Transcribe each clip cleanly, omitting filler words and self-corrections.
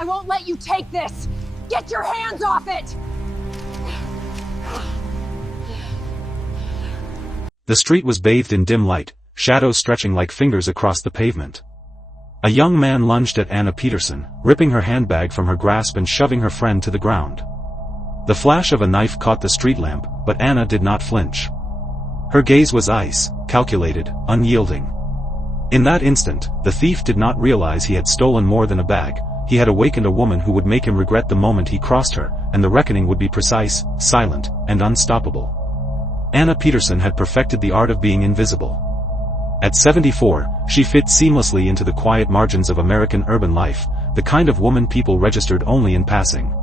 I won't let you take this! Get your hands off it! The street was bathed in dim light, shadows stretching like fingers across the pavement. A young man lunged at Anna Peterson, ripping her handbag from her grasp and shoving her friend to the ground. The flash of a knife caught the street lamp, but Anna did not flinch. Her gaze was ice, calculated, unyielding. In that instant, the thief did not realize he had stolen more than a bag. He had awakened a woman who would make him regret the moment he crossed her, and the reckoning would be precise, silent, and unstoppable. Anna Peterson had perfected the art of being invisible. At 74, she fit seamlessly into the quiet margins of American urban life, the kind of woman people registered only in passing.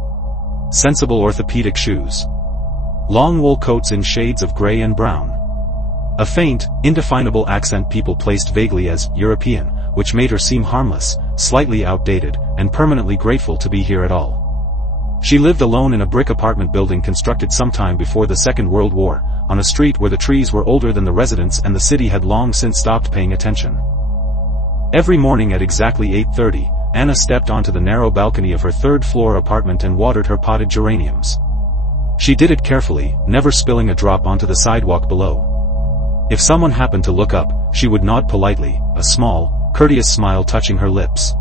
Sensible orthopedic shoes. Long wool coats in shades of gray and brown. A faint, indefinable accent people placed vaguely as European, which made her seem harmless, slightly outdated, and permanently grateful to be here at all. She lived alone in a brick apartment building constructed sometime before the Second World War, on a street where the trees were older than the residents and the city had long since stopped paying attention. Every morning at exactly 8:30, Anna stepped onto the narrow balcony of her third-floor apartment and watered her potted geraniums. She did it carefully, never spilling a drop onto the sidewalk below. If someone happened to look up, she would nod politely, a small, courteous smile touching her lips.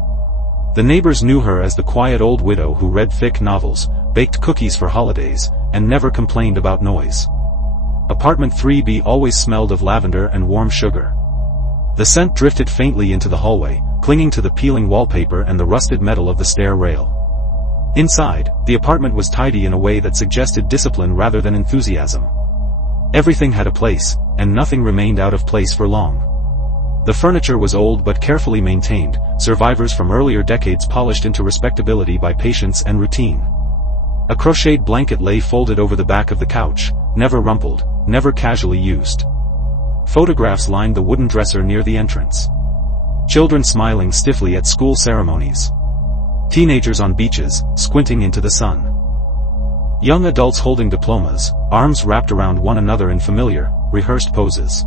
The neighbors knew her as the quiet old widow who read thick novels, baked cookies for holidays, and never complained about noise. Apartment 3B always smelled of lavender and warm sugar. The scent drifted faintly into the hallway, clinging to the peeling wallpaper and the rusted metal of the stair rail. Inside, the apartment was tidy in a way that suggested discipline rather than enthusiasm. Everything had a place, and nothing remained out of place for long. The furniture was old but carefully maintained, survivors from earlier decades polished into respectability by patience and routine. A crocheted blanket lay folded over the back of the couch, never rumpled, never casually used. Photographs lined the wooden dresser near the entrance. Children smiling stiffly at school ceremonies. Teenagers on beaches, squinting into the sun. Young adults holding diplomas, arms wrapped around one another in familiar, rehearsed poses.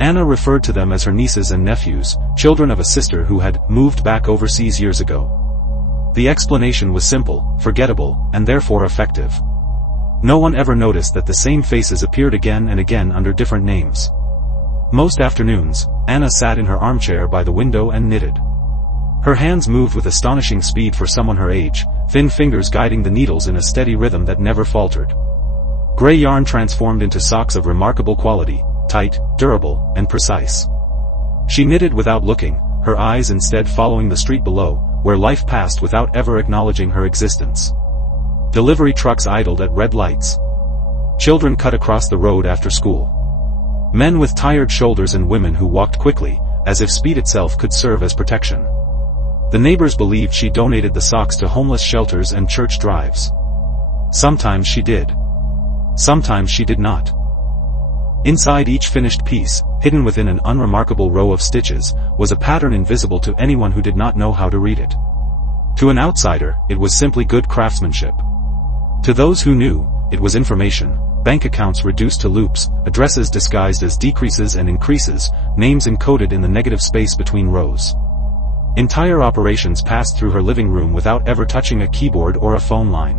Anna referred to them as her nieces and nephews, children of a sister who had moved back overseas years ago. The explanation was simple, forgettable, and therefore effective. No one ever noticed that the same faces appeared again and again under different names. Most afternoons, Anna sat in her armchair by the window and knitted. Her hands moved with astonishing speed for someone her age, thin fingers guiding the needles in a steady rhythm that never faltered. Gray yarn transformed into socks of remarkable quality, tight, durable, and precise. She knitted without looking, her eyes instead following the street below, where life passed without ever acknowledging her existence. Delivery trucks idled at red lights. Children cut across the road after school. Men with tired shoulders and women who walked quickly, as if speed itself could serve as protection. The neighbors believed she donated the socks to homeless shelters and church drives. Sometimes she did. Sometimes she did not. Inside each finished piece, hidden within an unremarkable row of stitches, was a pattern invisible to anyone who did not know how to read it. To an outsider, it was simply good craftsmanship. To those who knew, it was information, bank accounts reduced to loops, addresses disguised as decreases and increases, names encoded in the negative space between rows. Entire operations passed through her living room without ever touching a keyboard or a phone line.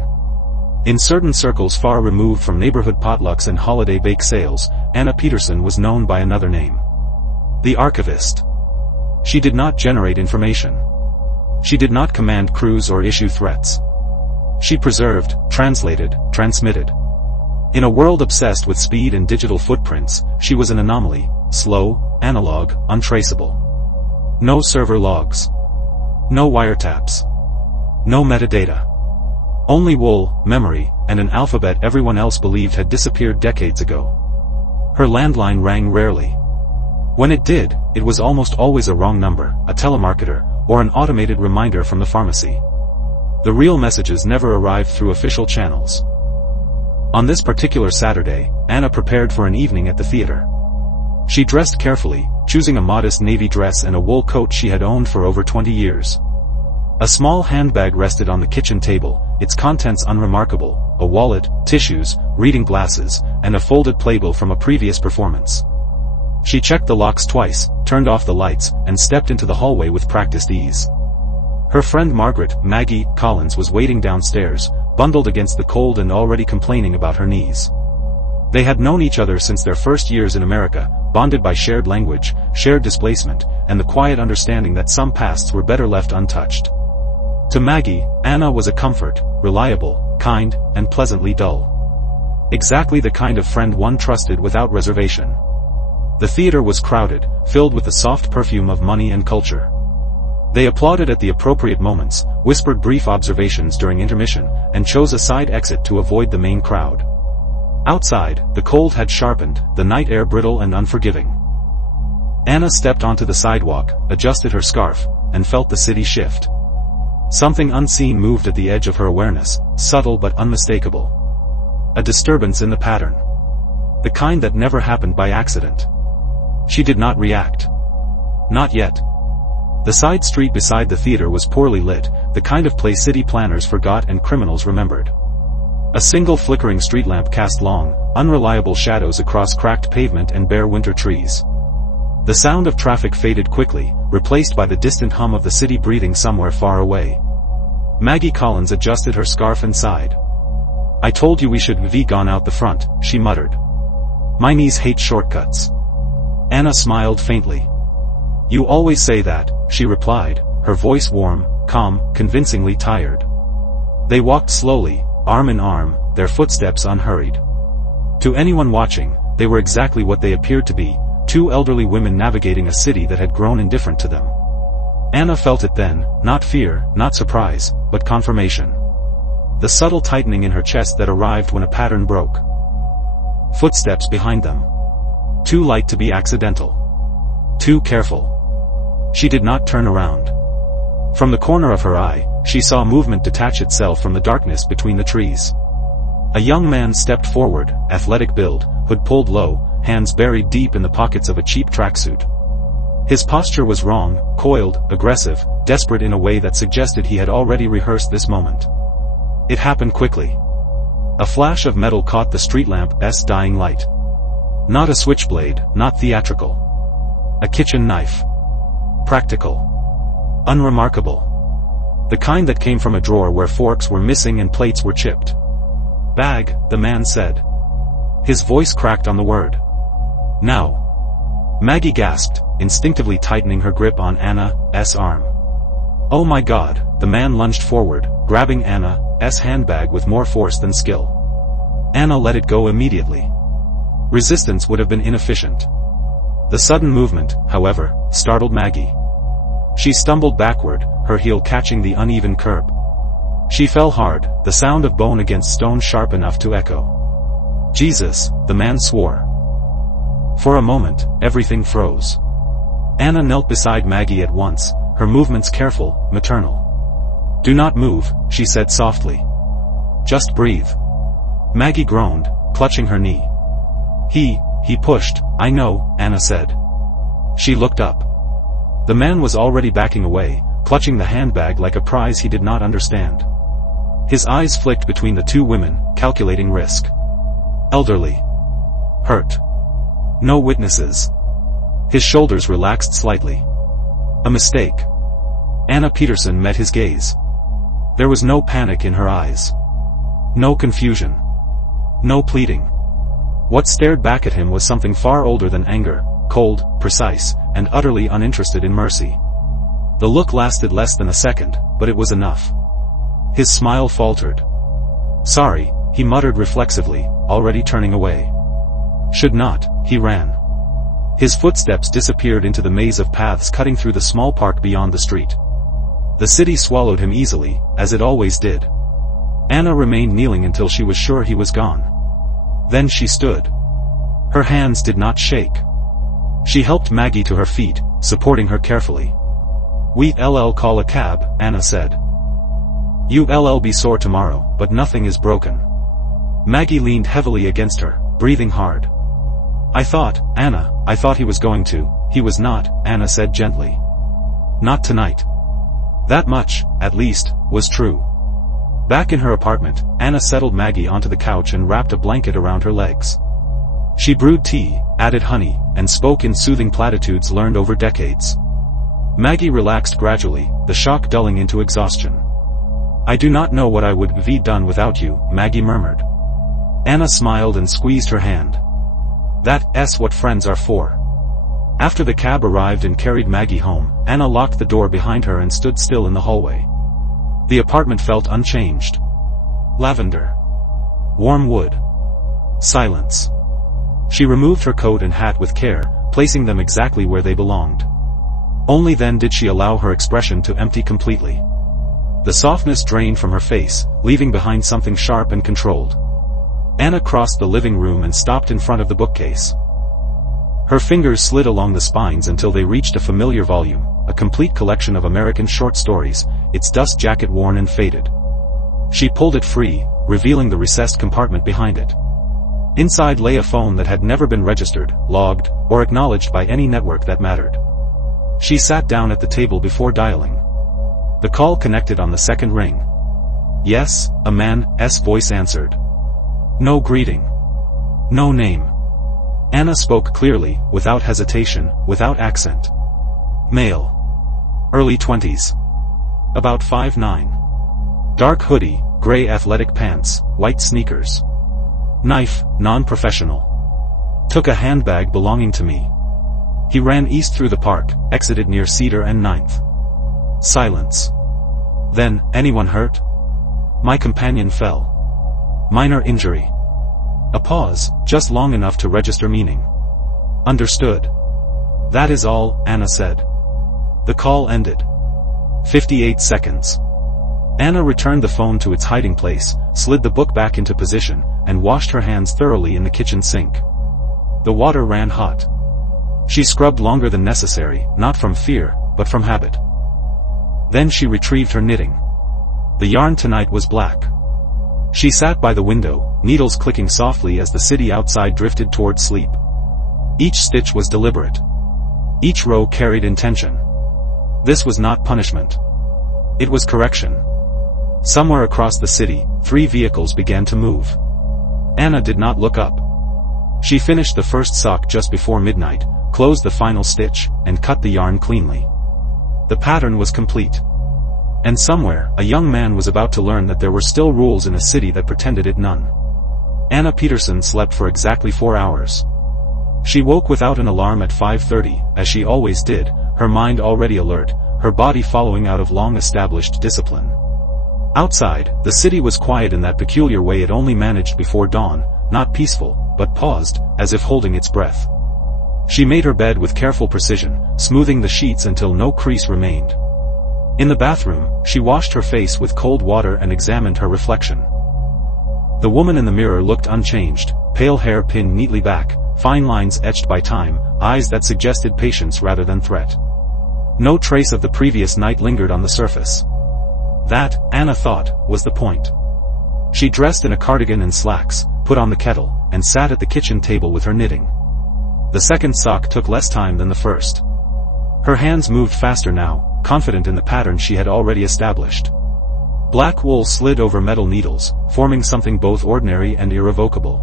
In certain circles far removed from neighborhood potlucks and holiday bake sales, Anna Peterson was known by another name. The Archivist. She did not generate information. She did not command crews or issue threats. She preserved, translated, transmitted. In a world obsessed with speed and digital footprints, she was an anomaly, slow, analog, untraceable. No server logs. No wiretaps. No metadata. Only wool, memory, and an alphabet everyone else believed had disappeared decades ago. Her landline rang rarely. When it did, it was almost always a wrong number, a telemarketer, or an automated reminder from the pharmacy. The real messages never arrived through official channels. On this particular Saturday, Anna prepared for an evening at the theater. She dressed carefully, choosing a modest navy dress and a wool coat she had owned for over 20 years. A small handbag rested on the kitchen table, its contents unremarkable, a wallet, tissues, reading glasses, and a folded playbill from a previous performance. She checked the locks twice, turned off the lights, and stepped into the hallway with practiced ease. Her friend Margaret, Maggie Collins, was waiting downstairs, bundled against the cold and already complaining about her knees. They had known each other since their first years in America, bonded by shared language, shared displacement, and the quiet understanding that some pasts were better left untouched. To Maggie, Anna was a comfort, reliable, kind, and pleasantly dull. Exactly the kind of friend one trusted without reservation. The theater was crowded, filled with the soft perfume of money and culture. They applauded at the appropriate moments, whispered brief observations during intermission, and chose a side exit to avoid the main crowd. Outside, the cold had sharpened, the night air brittle and unforgiving. Anna stepped onto the sidewalk, adjusted her scarf, and felt the city shift. Something unseen moved at the edge of her awareness, subtle but unmistakable. A disturbance in the pattern. The kind that never happened by accident. She did not react. Not yet. The side street beside the theater was poorly lit, the kind of place city planners forgot and criminals remembered. A single flickering street lamp cast long, unreliable shadows across cracked pavement and bare winter trees. The sound of traffic faded quickly, replaced by the distant hum of the city breathing somewhere far away. Maggie Collins adjusted her scarf and sighed. "I told you we should have gone out the front," she muttered. "My knees hate shortcuts." Anna smiled faintly. "You always say that," she replied, her voice warm, calm, convincingly tired. They walked slowly, arm in arm, their footsteps unhurried. To anyone watching, they were exactly what they appeared to be, two elderly women navigating a city that had grown indifferent to them. Anna felt it then, not fear, not surprise, but confirmation. The subtle tightening in her chest that arrived when a pattern broke. Footsteps behind them. Too light to be accidental. Too careful. She did not turn around. From the corner of her eye, she saw movement detach itself from the darkness between the trees. A young man stepped forward, athletic build, hood pulled low, hands buried deep in the pockets of a cheap tracksuit. His posture was wrong, coiled, aggressive, desperate in a way that suggested he had already rehearsed this moment. It happened quickly. A flash of metal caught the street lamp's dying light. Not a switchblade, not theatrical. A kitchen knife. Practical. Unremarkable. The kind that came from a drawer where forks were missing and plates were chipped. "Bag," the man said. His voice cracked on the word. "Now." Maggie gasped, instinctively tightening her grip on Anna's arm. "Oh my God," the man lunged forward, grabbing Anna's handbag with more force than skill. Anna let it go immediately. Resistance would have been inefficient. The sudden movement, however, startled Maggie. She stumbled backward, her heel catching the uneven curb. She fell hard, the sound of bone against stone sharp enough to echo. "Jesus," the man swore. For a moment, everything froze. Anna knelt beside Maggie at once, her movements careful, maternal. "Do not move," she said softly. "Just breathe." Maggie groaned, clutching her knee. He pushed, "I know," Anna said. She looked up. The man was already backing away, clutching the handbag like a prize he did not understand. His eyes flicked between the two women, calculating risk. Elderly. Hurt. No witnesses. His shoulders relaxed slightly. A mistake. Anna Peterson met his gaze. There was no panic in her eyes. No confusion. No pleading. What stared back at him was something far older than anger, cold, precise, and utterly uninterested in mercy. The look lasted less than a second, but it was enough. His smile faltered. "Sorry," he muttered reflexively, already turning away. "Should not," he ran. His footsteps disappeared into the maze of paths cutting through the small park beyond the street. The city swallowed him easily, as it always did. Anna remained kneeling until she was sure he was gone. Then she stood. Her hands did not shake. She helped Maggie to her feet, supporting her carefully. "We'll call a cab," Anna said. "You'll be sore tomorrow, but nothing is broken." Maggie leaned heavily against her, breathing hard. I thought he was going to." "He was not," Anna said gently. "Not tonight." That much, at least, was true. Back in her apartment, Anna settled Maggie onto the couch and wrapped a blanket around her legs. She brewed tea, added honey, and spoke in soothing platitudes learned over decades. Maggie relaxed gradually, the shock dulling into exhaustion. "I do not know what I would have done without you," Maggie murmured. Anna smiled and squeezed her hand. "That's what friends are for." After the cab arrived and carried Maggie home, Anna locked the door behind her and stood still in the hallway. The apartment felt unchanged. Lavender. Warm wood. Silence. She removed her coat and hat with care, placing them exactly where they belonged. Only then did she allow her expression to empty completely. The softness drained from her face, leaving behind something sharp and controlled. Anna crossed the living room and stopped in front of the bookcase. Her fingers slid along the spines until they reached a familiar volume, a complete collection of American short stories, its dust jacket worn and faded. She pulled it free, revealing the recessed compartment behind it. Inside lay a phone that had never been registered, logged, or acknowledged by any network that mattered. She sat down at the table before dialing. The call connected on the second ring. "Yes," a man's voice answered. "No greeting. No name." Anna spoke clearly, without hesitation, without accent. "Male. Early 20s. About 5'9". Dark hoodie, gray athletic pants, white sneakers. Knife, non-professional. Took a handbag belonging to me. He ran east through the park, exited near Cedar and 9th. Silence. Then, "Anyone hurt?" "My companion fell. Minor injury." A pause, just long enough to register meaning. "Understood. That is all," Anna said. The call ended. 58 seconds. Anna returned the phone to its hiding place, slid the book back into position, and washed her hands thoroughly in the kitchen sink. The water ran hot. She scrubbed longer than necessary, not from fear, but from habit. Then she retrieved her knitting. The yarn tonight was black. She sat by the window, needles clicking softly as the city outside drifted toward sleep. Each stitch was deliberate. Each row carried intention. This was not punishment. It was correction. Somewhere across the city, 3 vehicles began to move. Anna did not look up. She finished the first sock just before midnight, closed the final stitch, and cut the yarn cleanly. The pattern was complete. And somewhere, a young man was about to learn that there were still rules in a city that pretended it none. Anna Peterson slept for exactly 4 hours. She woke without an alarm at 5:30, as she always did, her mind already alert, her body following out of long-established discipline. Outside, the city was quiet in that peculiar way it only managed before dawn, not peaceful, but paused, as if holding its breath. She made her bed with careful precision, smoothing the sheets until no crease remained. In the bathroom, she washed her face with cold water and examined her reflection. The woman in the mirror looked unchanged, pale hair pinned neatly back, fine lines etched by time, eyes that suggested patience rather than threat. No trace of the previous night lingered on the surface. That, Anna thought, was the point. She dressed in a cardigan and slacks, put on the kettle, and sat at the kitchen table with her knitting. The second sock took less time than the first. Her hands moved faster now, confident in the pattern she had already established. Black wool slid over metal needles, forming something both ordinary and irrevocable.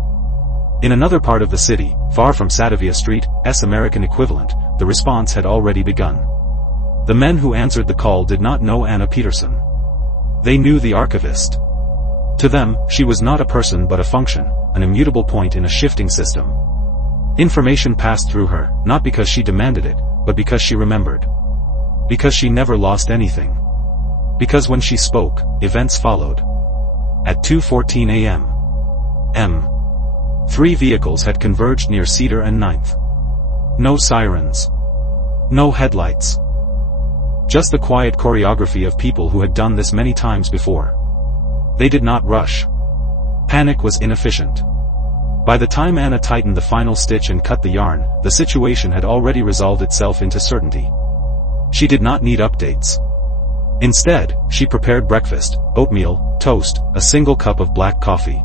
In another part of the city, far from Sadovia Street's American equivalent, the response had already begun. The men who answered the call did not know Anna Peterson. They knew the Archivist. To them, she was not a person but a function, an immutable point in a shifting system. Information passed through her, not because she demanded it, but because she remembered. Because she never lost anything. Because when she spoke, events followed. At 2:14 a.m. 3 vehicles had converged near Cedar and 9th. No sirens. No headlights. Just the quiet choreography of people who had done this many times before. They did not rush. Panic was inefficient. By the time Anna tightened the final stitch and cut the yarn, the situation had already resolved itself into certainty. She did not need updates. Instead, she prepared breakfast, oatmeal, toast, a single cup of black coffee.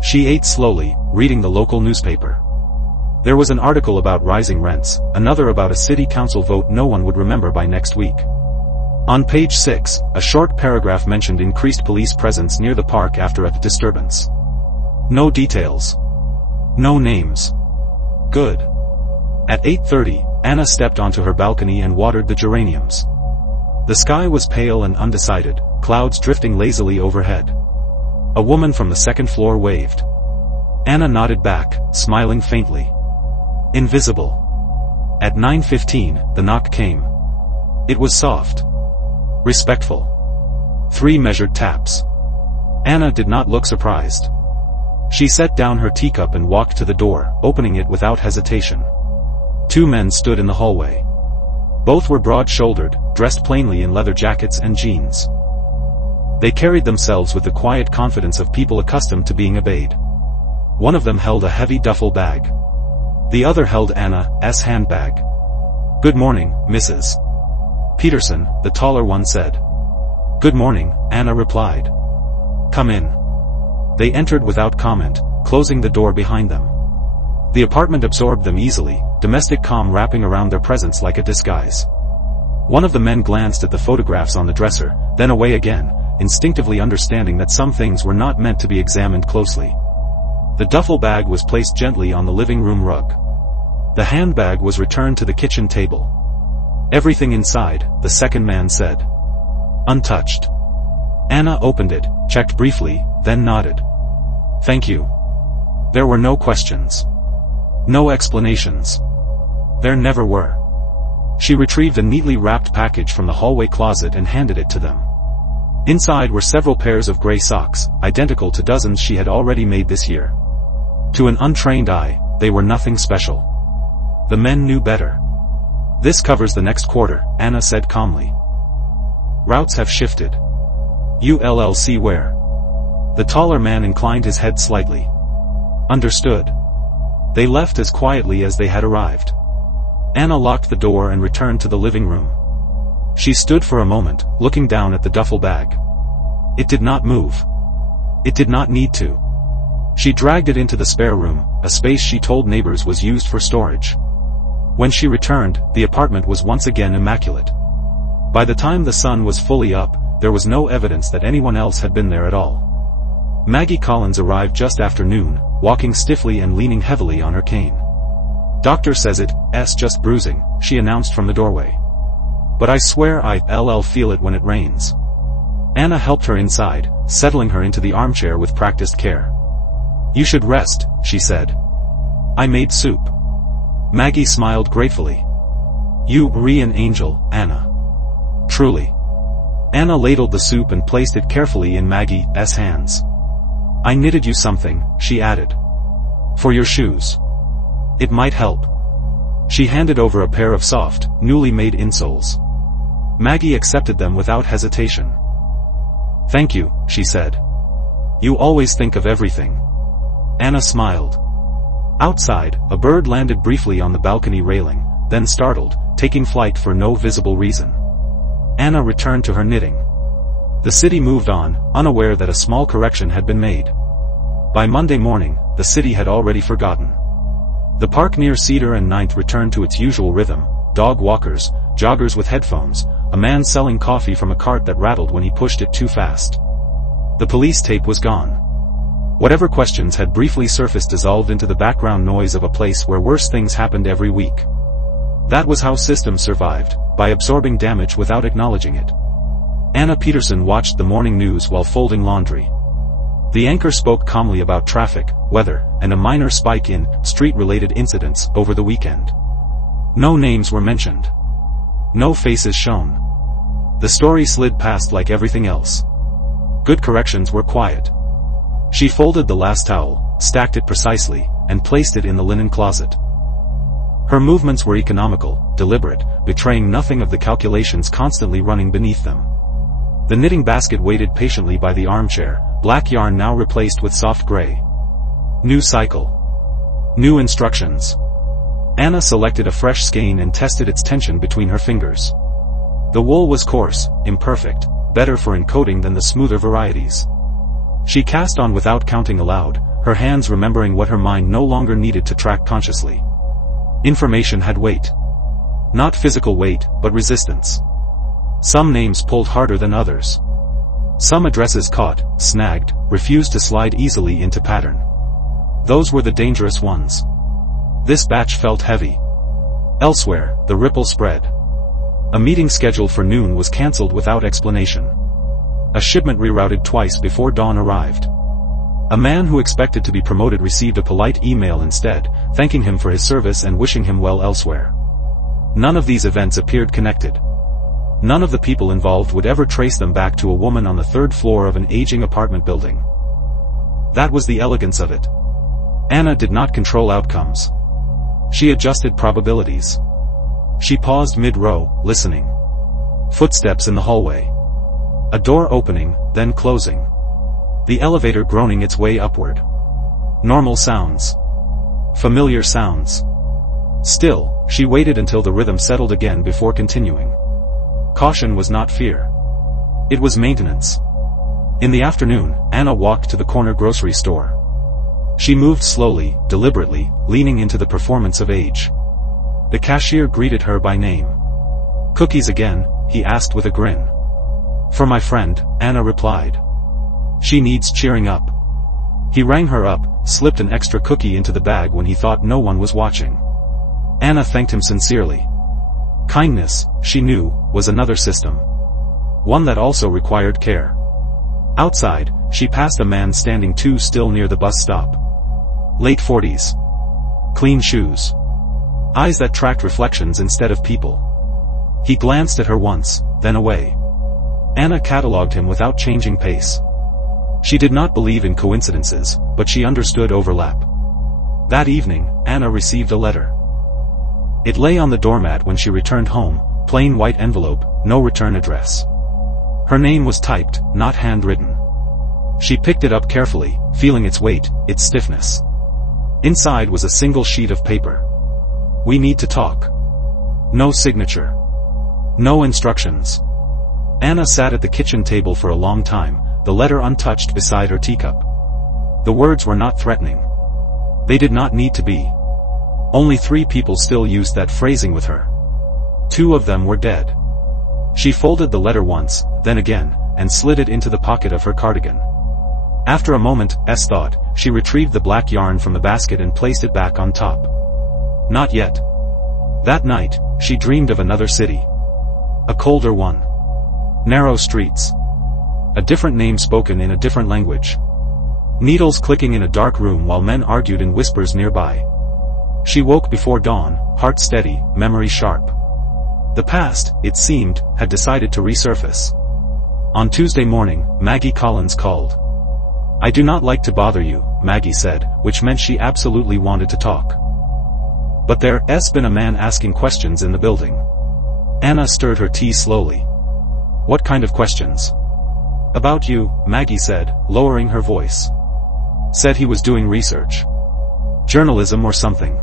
She ate slowly, reading the local newspaper. There was an article about rising rents, another about a city council vote no one would remember by next week. On page 6, a short paragraph mentioned increased police presence near the park after a disturbance. No details. No names. Good. At 8:30, Anna stepped onto her balcony and watered the geraniums. The sky was pale and undecided, clouds drifting lazily overhead. A woman from the second floor waved. Anna nodded back, smiling faintly. Invisible. At 9:15, the knock came. It was soft. Respectful. 3 measured taps. Anna did not look surprised. She set down her teacup and walked to the door, opening it without hesitation. 2 men stood in the hallway. Both were broad-shouldered, dressed plainly in leather jackets and jeans. They carried themselves with the quiet confidence of people accustomed to being obeyed. One of them held a heavy duffel bag. The other held Anna's handbag. "Good morning, Mrs. Peterson," the taller one said. "Good morning," Anna replied. "Come in." They entered without comment, closing the door behind them. The apartment absorbed them easily, domestic calm wrapping around their presence like a disguise. One of the men glanced at the photographs on the dresser, then away again, instinctively understanding that some things were not meant to be examined closely. The duffel bag was placed gently on the living room rug. The handbag was returned to the kitchen table. "Everything inside," the second man said. "Untouched." Anna opened it, checked briefly, then nodded. "Thank you." There were no questions. No explanations. There never were. She retrieved a neatly wrapped package from the hallway closet and handed it to them. Inside were several pairs of gray socks, identical to dozens she had already made this year. To an untrained eye, they were nothing special. The men knew better. "This covers the next quarter," Anna said calmly. "Routes have shifted." "ULLC where?" The taller man inclined his head slightly. "Understood." They left as quietly as they had arrived. Anna locked the door and returned to the living room. She stood for a moment, looking down at the duffel bag. It did not move. It did not need to. She dragged it into the spare room, a space she told neighbors was used for storage. When she returned, the apartment was once again immaculate. By the time the sun was fully up, there was no evidence that anyone else had been there at all. Maggie Collins arrived just after noon, walking stiffly and leaning heavily on her cane. "Doctor says it's just bruising," she announced from the doorway. "But I swear I'll feel it when it rains." Anna helped her inside, settling her into the armchair with practiced care. "You should rest," she said. "I made soup." Maggie smiled gratefully. "You're an angel, Anna." "Truly." Anna ladled the soup and placed it carefully in Maggie's hands. "I knitted you something," she added. "For your shoes. It might help." She handed over a pair of soft, newly made insoles. Maggie accepted them without hesitation. "Thank you," she said. "You always think of everything." Anna smiled. Outside, a bird landed briefly on the balcony railing, then startled, taking flight for no visible reason. Anna returned to her knitting. The city moved on, unaware that a small correction had been made. By Monday morning, the city had already forgotten. The park near Cedar and 9th returned to its usual rhythm: dog walkers, joggers with headphones, a man selling coffee from a cart that rattled when he pushed it too fast. The police tape was gone. Whatever questions had briefly surfaced dissolved into the background noise of a place where worse things happened every week. That was how systems survived, by absorbing damage without acknowledging it. Anna Peterson watched the morning news while folding laundry. The anchor spoke calmly about traffic, weather, and a minor spike in street-related incidents over the weekend. No names were mentioned. No faces shown. The story slid past like everything else. Good corrections were quiet. She folded the last towel, stacked it precisely, and placed it in the linen closet. Her movements were economical, deliberate, betraying nothing of the calculations constantly running beneath them. The knitting basket waited patiently by the armchair, black yarn now replaced with soft gray. New cycle. New instructions. Anna selected a fresh skein and tested its tension between her fingers. The wool was coarse, imperfect, better for encoding than the smoother varieties. She cast on without counting aloud, her hands remembering what her mind no longer needed to track consciously. Information had weight. Not physical weight, but resistance. Some names pulled harder than others. Some addresses caught, snagged, refused to slide easily into pattern. Those were the dangerous ones. This batch felt heavy. Elsewhere, the ripple spread. A meeting scheduled for noon was cancelled without explanation. A shipment rerouted twice before dawn arrived. A man who expected to be promoted received a polite email instead, thanking him for his service and wishing him well elsewhere. None of these events appeared connected. None of the people involved would ever trace them back to a woman on the third floor of an aging apartment building. That was the elegance of it. Anna did not control outcomes. She adjusted probabilities. She paused mid-row, listening. Footsteps in the hallway. A door opening, then closing. The elevator groaning its way upward. Normal sounds. Familiar sounds. Still, she waited until the rhythm settled again before continuing. Caution was not fear. It was maintenance. In the afternoon, Anna walked to the corner grocery store. She moved slowly, deliberately, leaning into the performance of age. The cashier greeted her by name. "Cookies again?" he asked with a grin. "For my friend," Anna replied. "She needs cheering up." He rang her up, slipped an extra cookie into the bag when he thought no one was watching. Anna thanked him sincerely. Kindness, she knew, was another system. One that also required care. Outside, she passed a man standing too still near the bus stop. Late 40s. Clean shoes. Eyes that tracked reflections instead of people. He glanced at her once, then away. Anna catalogued him without changing pace. She did not believe in coincidences, but she understood overlap. That evening, Anna received a letter. It lay on the doormat when she returned home, plain white envelope, no return address. Her name was typed, not handwritten. She picked it up carefully, feeling its weight, its stiffness. Inside was a single sheet of paper. "We need to talk." No signature. No instructions. Anna sat at the kitchen table for a long time, the letter untouched beside her teacup. The words were not threatening. They did not need to be. Only 3 people still used that phrasing with her. 2 of them were dead. She folded the letter once, then again, and slid it into the pocket of her cardigan. After a moment's thought, she retrieved the black yarn from the basket and placed it back on top. Not yet. That night, she dreamed of another city. A colder one. Narrow streets. A different name spoken in a different language. Needles clicking in a dark room while men argued in whispers nearby. She woke before dawn, heart steady, memory sharp. The past, it seemed, had decided to resurface. On Tuesday morning, Maggie Collins called. "I do not like to bother you," Maggie said, which meant she absolutely wanted to talk. "But there's been a man asking questions in the building." Anna stirred her tea slowly. "What kind of questions?" "About you," Maggie said, lowering her voice. "Said he was doing research. Journalism or something.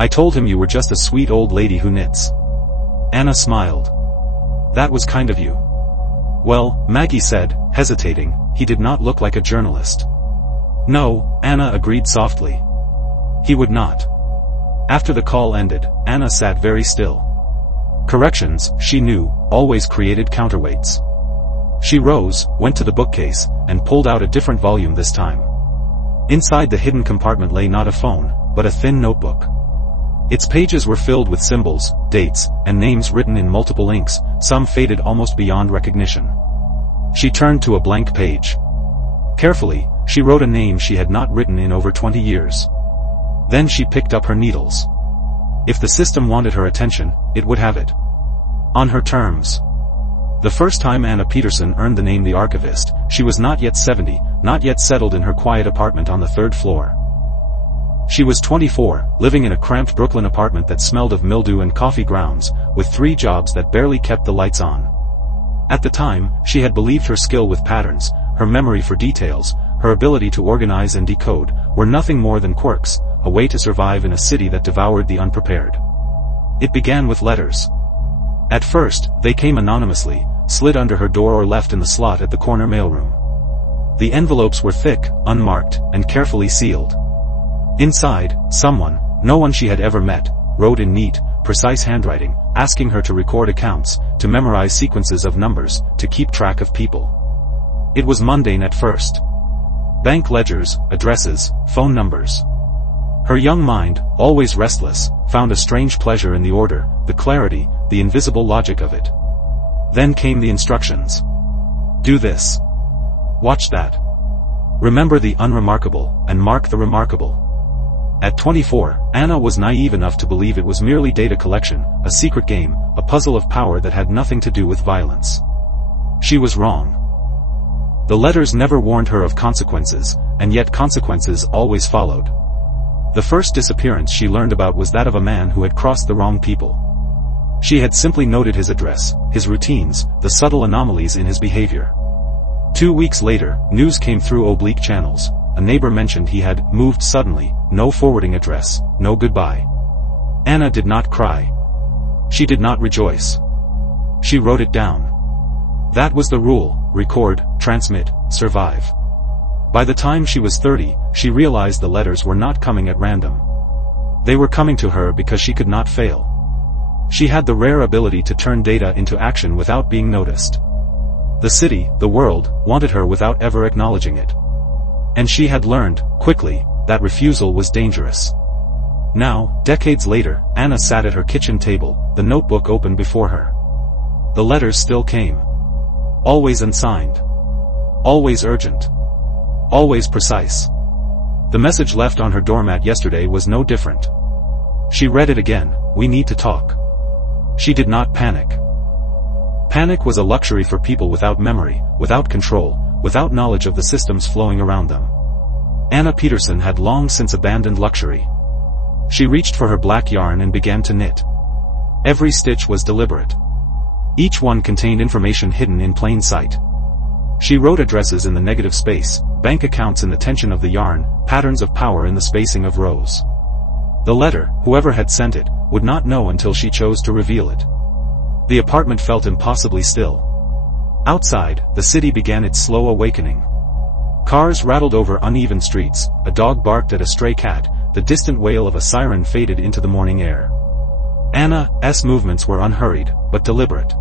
I told him you were just a sweet old lady who knits." Anna smiled. "That was kind of you." "Well," Maggie said, hesitating, "he did not look like a journalist." "No," Anna agreed softly. "He would not." After the call ended, Anna sat very still. Corrections, she knew, always created counterweights. She rose, went to the bookcase, and pulled out a different volume this time. Inside the hidden compartment lay not a phone, but a thin notebook. Its pages were filled with symbols, dates, and names written in multiple inks, some faded almost beyond recognition. She turned to a blank page. Carefully, she wrote a name she had not written in over 20 years. Then she picked up her needles. If the system wanted her attention, it would have it. On her terms. The first time Anna Peterson earned the name the Archivist, she was not yet 70, not yet settled in her quiet apartment on the 3rd floor. She was 24, living in a cramped Brooklyn apartment that smelled of mildew and coffee grounds, with 3 jobs that barely kept the lights on. At the time, she had believed her skill with patterns, her memory for details, her ability to organize and decode, were nothing more than quirks, a way to survive in a city that devoured the unprepared. It began with letters. At first, they came anonymously, slid under her door or left in the slot at the corner mailroom. The envelopes were thick, unmarked, and carefully sealed. Inside, someone, no one she had ever met, wrote in neat, precise handwriting, asking her to record accounts, to memorize sequences of numbers, to keep track of people. It was mundane at first. Bank ledgers, addresses, phone numbers. Her young mind, always restless, found a strange pleasure in the order, the clarity, the invisible logic of it. Then came the instructions. Do this. Watch that. Remember the unremarkable, and mark the remarkable. At 24, Anna was naive enough to believe it was merely data collection, a secret game, a puzzle of power that had nothing to do with violence. She was wrong. The letters never warned her of consequences, and yet consequences always followed. The first disappearance she learned about was that of a man who had crossed the wrong people. She had simply noted his address, his routines, the subtle anomalies in his behavior. 2 weeks later, news came through oblique channels. A neighbor mentioned he had moved suddenly, no forwarding address, no goodbye. Anna did not cry. She did not rejoice. She wrote it down. That was the rule: record, transmit, survive. By the time she was 30, she realized the letters were not coming at random. They were coming to her because she could not fail. She had the rare ability to turn data into action without being noticed. The city, the world, wanted her without ever acknowledging it. And she had learned, quickly, that refusal was dangerous. Now, decades later, Anna sat at her kitchen table, the notebook open before her. The letters still came. Always unsigned. Always urgent. Always precise. The message left on her doormat yesterday was no different. She read it again: we need to talk. She did not panic. Panic was a luxury for people without memory, without control, without knowledge of the systems flowing around them. Anna Peterson had long since abandoned luxury. She reached for her black yarn and began to knit. Every stitch was deliberate. Each one contained information hidden in plain sight. She wrote addresses in the negative space, bank accounts in the tension of the yarn, patterns of power in the spacing of rows. The letter, whoever had sent it, would not know until she chose to reveal it. The apartment felt impossibly still. Outside, the city began its slow awakening. Cars rattled over uneven streets, a dog barked at a stray cat, the distant wail of a siren faded into the morning air. Anna's movements were unhurried, but deliberate.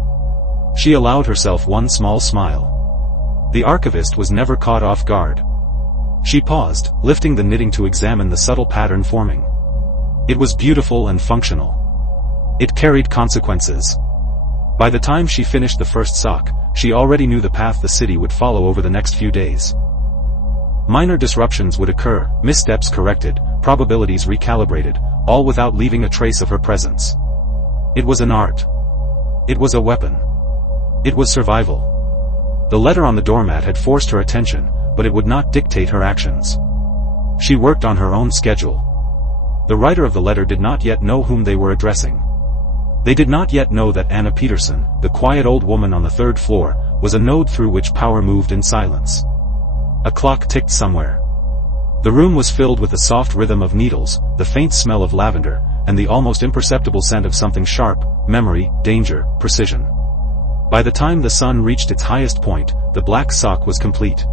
She allowed herself one small smile. The archivist was never caught off guard. She paused, lifting the knitting to examine the subtle pattern forming. It was beautiful and functional. It carried consequences. By the time she finished the first sock, she already knew the path the city would follow over the next few days. Minor disruptions would occur, missteps corrected, probabilities recalibrated, all without leaving a trace of her presence. It was an art. It was a weapon. It was survival. The letter on the doormat had forced her attention, but it would not dictate her actions. She worked on her own schedule. The writer of the letter did not yet know whom they were addressing. They did not yet know that Anna Peterson, the quiet old woman on the third floor, was a node through which power moved in silence. A clock ticked somewhere. The room was filled with the soft rhythm of needles, the faint smell of lavender, and the almost imperceptible scent of something sharp: memory, danger, precision. By the time the sun reached its highest point, the black sock was complete.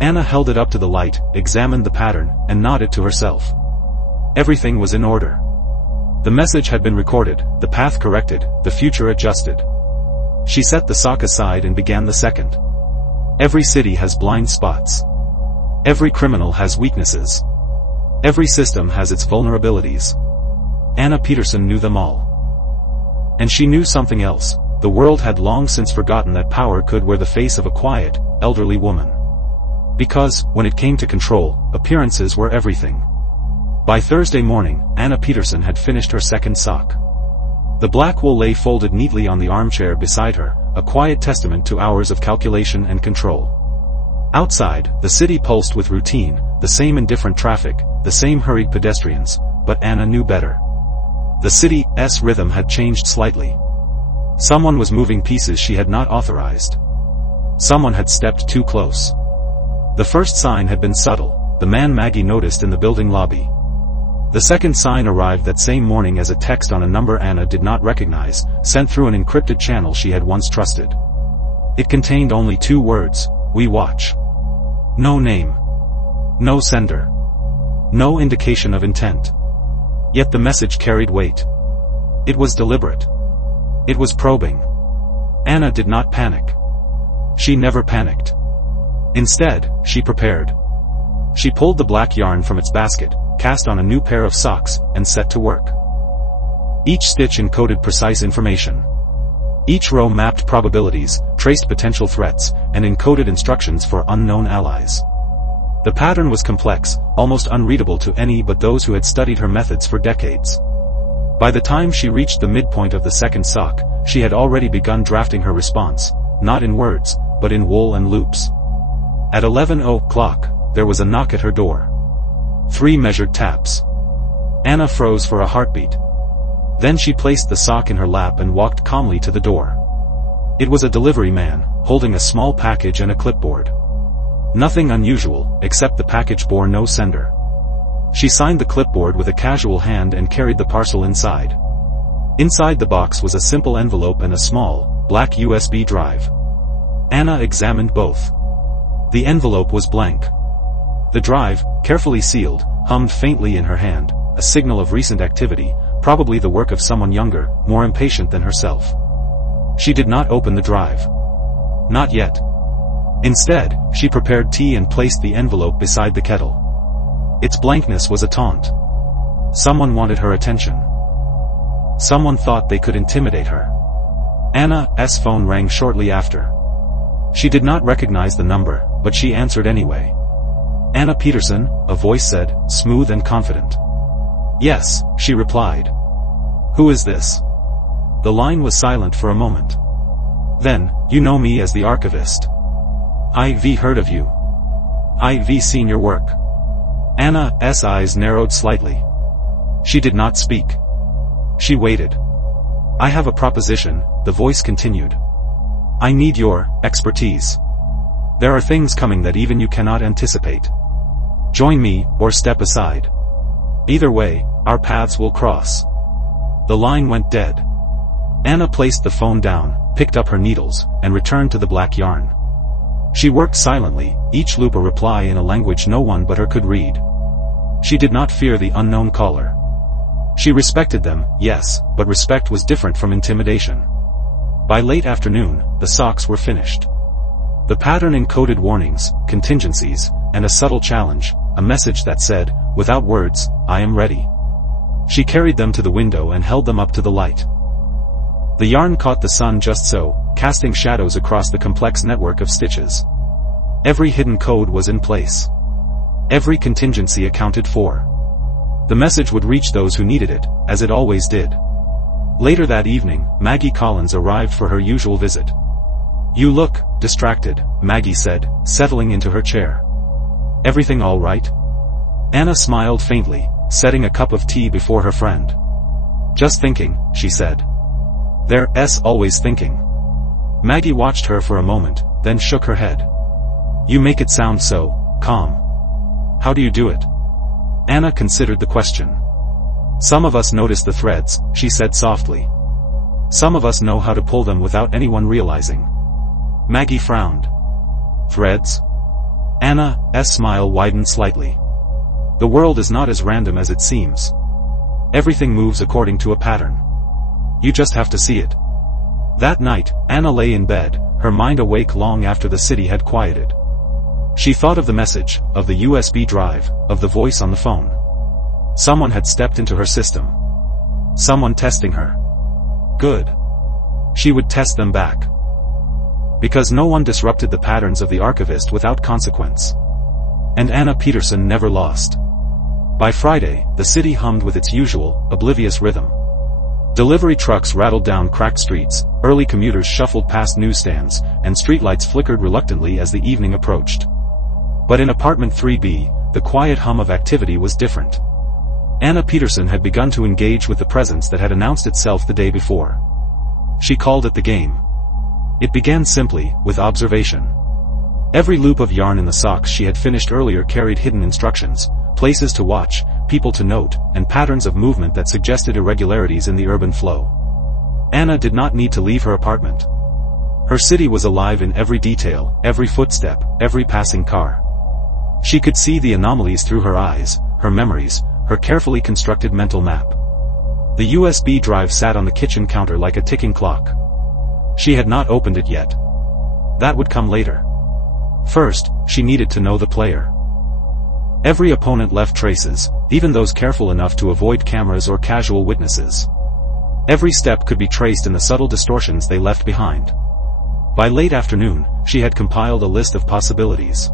Anna held it up to the light, examined the pattern, and nodded to herself. Everything was in order. The message had been recorded, the path corrected, the future adjusted. She set the sock aside and began the second. Every city has blind spots. Every criminal has weaknesses. Every system has its vulnerabilities. Anna Peterson knew them all. And she knew something else: the world had long since forgotten that power could wear the face of a quiet, elderly woman. Because, when it came to control, appearances were everything. By Thursday morning, Anna Peterson had finished her second sock. The black wool lay folded neatly on the armchair beside her, a quiet testament to hours of calculation and control. Outside, the city pulsed with routine, the same indifferent traffic, the same hurried pedestrians, but Anna knew better. The city's rhythm had changed slightly. Someone was moving pieces she had not authorized. Someone had stepped too close. The first sign had been subtle: the man Maggie noticed in the building lobby. The second sign arrived that same morning as a text on a number Anna did not recognize, sent through an encrypted channel she had once trusted. It contained only 2 words: "We watch." No name. No sender. No indication of intent. Yet the message carried weight. It was deliberate. It was probing. Anna did not panic. She never panicked. Instead, she prepared. She pulled the black yarn from its basket, cast on a new pair of socks, and set to work. Each stitch encoded precise information. Each row mapped probabilities, traced potential threats, and encoded instructions for unknown allies. The pattern was complex, almost unreadable to any but those who had studied her methods for decades. By the time she reached the midpoint of the second sock, she had already begun drafting her response, not in words, but in wool and loops. At 11 o'clock, there was a knock at her door. 3 measured taps. Anna froze for a heartbeat. Then she placed the sock in her lap and walked calmly to the door. It was a delivery man, holding a small package and a clipboard. Nothing unusual, except the package bore no sender. She signed the clipboard with a casual hand and carried the parcel inside. Inside the box was a simple envelope and a small, black USB drive. Anna examined both. The envelope was blank. The drive, carefully sealed, hummed faintly in her hand, a signal of recent activity, probably the work of someone younger, more impatient than herself. She did not open the drive. Not yet. Instead, she prepared tea and placed the envelope beside the kettle. Its blankness was a taunt. Someone wanted her attention. Someone thought they could intimidate her. Anna's phone rang shortly after. She did not recognize the number, but she answered anyway. "Anna Peterson," a voice said, smooth and confident. "Yes," she replied. "Who is this?" The line was silent for a moment. Then, "You know me as the Archivist. I've heard of you. I've seen your work." Anna's eyes narrowed slightly. She did not speak. She waited. "I have a proposition," the voice continued. "I need your expertise. There are things coming that even you cannot anticipate. Join me, or step aside. Either way, our paths will cross." The line went dead. Anna placed the phone down, picked up her needles, and returned to the black yarn. She worked silently, each loop a reply in a language no one but her could read. She did not fear the unknown caller. She respected them, yes, but respect was different from intimidation. By late afternoon, the socks were finished. The pattern encoded warnings, contingencies, and a subtle challenge, a message that said, without words, "I am ready." She carried them to the window and held them up to the light. The yarn caught the sun just so, casting shadows across the complex network of stitches. Every hidden code was in place. Every contingency accounted for. The message would reach those who needed it, as it always did. Later that evening, Maggie Collins arrived for her usual visit. "You look distracted," Maggie said, settling into her chair. "Everything all right?" Anna smiled faintly, setting a cup of tea before her friend. "Just thinking," she said. "There's always thinking." Maggie watched her for a moment, then shook her head. "You make it sound so calm. How do you do it?" Anna considered the question. "Some of us notice the threads," she said softly. "Some of us know how to pull them without anyone realizing." Maggie frowned. "Threads?" Anna's smile widened slightly. "The world is not as random as it seems. Everything moves according to a pattern. You just have to see it." That night, Anna lay in bed, her mind awake long after the city had quieted. She thought of the message, of the USB drive, of the voice on the phone. Someone had stepped into her system. Someone testing her. Good. She would test them back. Because no one disrupted the patterns of the Archivist without consequence. And Anna Peterson never lost. By Friday, the city hummed with its usual, oblivious rhythm. Delivery trucks rattled down cracked streets, early commuters shuffled past newsstands, and streetlights flickered reluctantly as the evening approached. But in apartment 3B, the quiet hum of activity was different. Anna Peterson had begun to engage with the presence that had announced itself the day before. She called it the game. It began simply, with observation. Every loop of yarn in the socks she had finished earlier carried hidden instructions, places to watch, people to note, and patterns of movement that suggested irregularities in the urban flow. Anna did not need to leave her apartment. Her city was alive in every detail, every footstep, every passing car. She could see the anomalies through her eyes, her memories, her carefully constructed mental map. The USB drive sat on the kitchen counter like a ticking clock. She had not opened it yet. That would come later. First, she needed to know the player. Every opponent left traces, even those careful enough to avoid cameras or casual witnesses. Every step could be traced in the subtle distortions they left behind. By late afternoon, she had compiled a list of possibilities.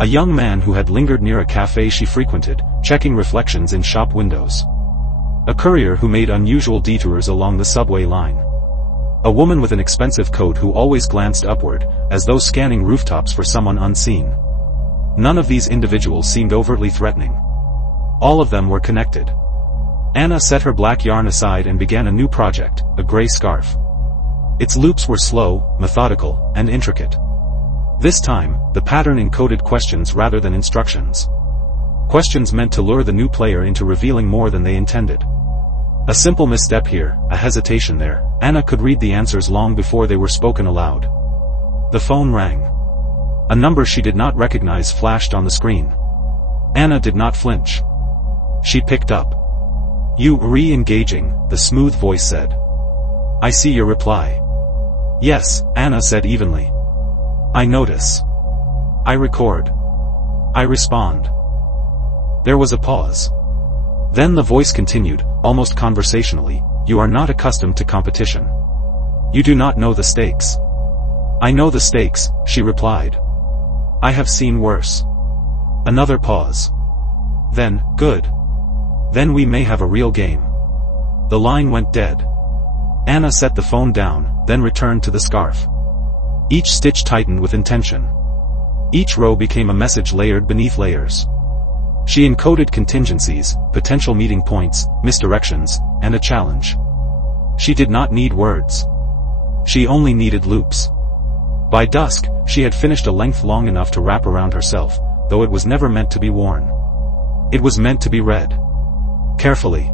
A young man who had lingered near a cafe she frequented, checking reflections in shop windows. A courier who made unusual detours along the subway line. A woman with an expensive coat who always glanced upward, as though scanning rooftops for someone unseen. None of these individuals seemed overtly threatening. All of them were connected. Anna set her black yarn aside and began a new project, a gray scarf. Its loops were slow, methodical, and intricate. This time, the pattern encoded questions rather than instructions. Questions meant to lure the new player into revealing more than they intended. A simple misstep here, a hesitation there, Anna could read the answers long before they were spoken aloud. The phone rang. A number she did not recognize flashed on the screen. Anna did not flinch. She picked up. "You re-engaging," the smooth voice said. "I see your reply." "Yes," Anna said evenly. "I notice. I record. I respond." There was a pause. Then the voice continued, almost conversationally, "You are not accustomed to competition. You do not know the stakes." "I know the stakes," she replied. "I have seen worse." Another pause. Then, "Good. Then we may have a real game." The line went dead. Anna set the phone down, then returned to the scarf. Each stitch tightened with intention. Each row became a message layered beneath layers. She encoded contingencies, potential meeting points, misdirections, and a challenge. She did not need words. She only needed loops. By dusk, she had finished a length long enough to wrap around herself, though it was never meant to be worn. It was meant to be read. Carefully.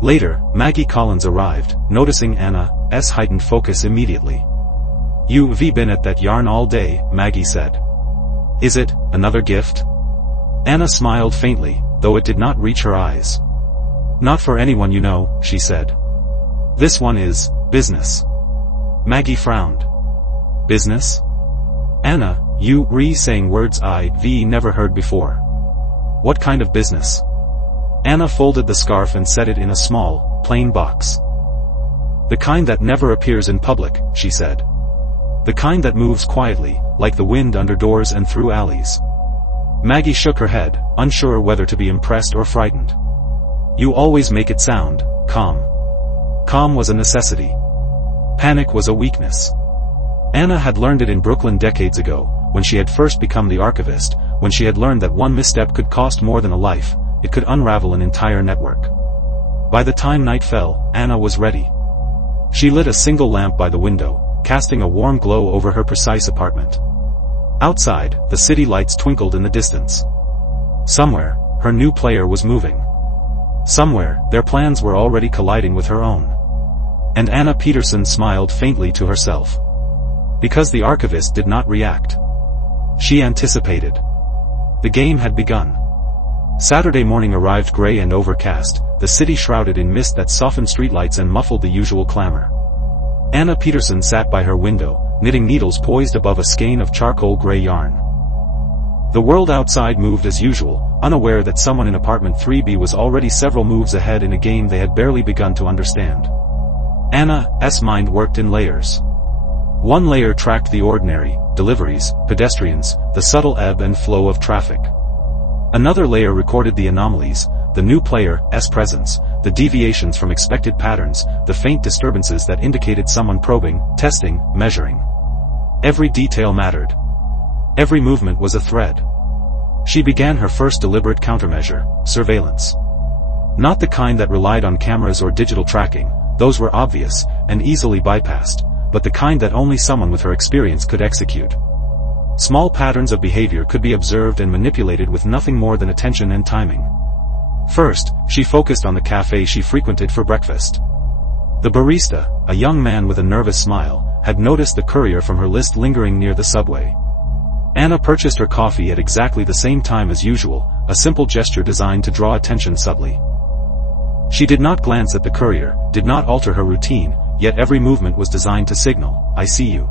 Later, Maggie Collins arrived, noticing Anna's heightened focus immediately. "You've been at that yarn all day," Maggie said. "Is it another gift?" Anna smiled faintly, though it did not reach her eyes. "Not for anyone you know," she said. "This one is business." Maggie frowned. "Business?" Anna, you saying words I've never heard before. "What kind of business?" Anna folded the scarf and set it in a small, plain box. "The kind that never appears in public," she said. "The kind that moves quietly, like the wind under doors and through alleys." Maggie shook her head, unsure whether to be impressed or frightened. "You always make it sound calm." Calm was a necessity. Panic was a weakness. Anna had learned it in Brooklyn decades ago, when she had first become the Archivist, when she had learned that one misstep could cost more than a life, it could unravel an entire network. By the time night fell, Anna was ready. She lit a single lamp by the window, casting a warm glow over her precise apartment. Outside, the city lights twinkled in the distance. Somewhere, her new player was moving. Somewhere, their plans were already colliding with her own. And Anna Peterson smiled faintly to herself. Because the Archivist did not react. She anticipated. The game had begun. Saturday morning arrived gray and overcast, the city shrouded in mist that softened streetlights and muffled the usual clamor. Anna Peterson sat by her window, knitting needles poised above a skein of charcoal gray yarn. The world outside moved as usual, unaware that someone in apartment 3B was already several moves ahead in a game they had barely begun to understand. Anna's mind worked in layers. One layer tracked the ordinary, deliveries, pedestrians, the subtle ebb and flow of traffic. Another layer recorded the anomalies, the new player's presence, the deviations from expected patterns, the faint disturbances that indicated someone probing, testing, measuring. Every detail mattered. Every movement was a thread. She began her first deliberate countermeasure, surveillance. Not the kind that relied on cameras or digital tracking, those were obvious, and easily bypassed, but the kind that only someone with her experience could execute. Small patterns of behavior could be observed and manipulated with nothing more than attention and timing. First, she focused on the cafe she frequented for breakfast. The barista, a young man with a nervous smile, had noticed the courier from her list lingering near the subway. Anna purchased her coffee at exactly the same time as usual, a simple gesture designed to draw attention subtly. She did not glance at the courier, did not alter her routine, yet every movement was designed to signal, "I see you."